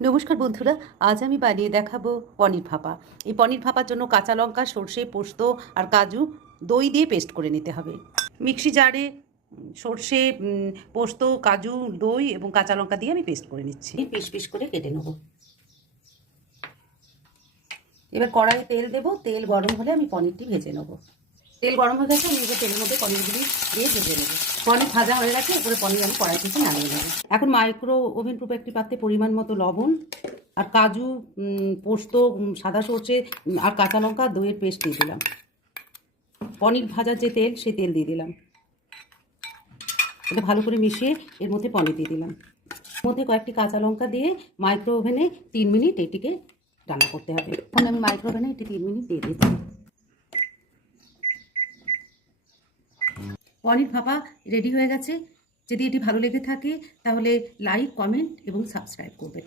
নমস্কার বন্ধুরা, আজ আমি বানিয়ে দেখাবো পনির ভাপা। এই পনির ভাপার জন্য কাঁচা লঙ্কা, সর্ষে, পোস্ত আর কাজু দই দিয়ে পেস্ট করে নিতে হবে। মিক্সি জারে সর্ষে, পোস্ত, কাজু, দই এবং কাঁচা লঙ্কা দিয়ে আমি পেস্ট করে নিচ্ছি। পিস পিস করে কেটে নেব। এবার কড়াইয়ে তেল দেবো, তেল গরম হলে আমি পনিরটি ভেজে নেব। তেল গরম হয়ে গেছে, আমি এবার তেলের মধ্যে পনিরগুলি দিয়ে ভেজে নেব। পনির ভাজা হয়ে গেছে, এরপরে পনির আমি কড়াই থেকে নামিয়ে নেব। এখন মাইক্রো ওভেন প্রুফ একটি পাত্রে পরিমাণ মতো লবণ আর কাজু, পোস্ত, সাদা সর্ষে আর কাঁচা লঙ্কা, দইয়ের পেস্ট দিয়ে দিলাম। পনির ভাজার যে তেল, সেই তেল দিয়ে দিলাম। এটা ভালো করে মিশিয়ে এর মধ্যে পনির দিয়ে দিলাম। এর মধ্যে কয়েকটি কাঁচা লঙ্কা দিয়ে মাইক্রো ওভেনে 3 মিনিট এটিকে রান্না করতে হবে। এখন আমি মাইক্রো ওভেনে এটি 3 মিনিট দিয়ে দিচ্ছি। পনির ভাপা রেডি হয়ে গেছে। যদি এটি ভালো লেগে থাকে তাহলে লাইক, কমেন্ট এবং সাবস্ক্রাইব করবেন।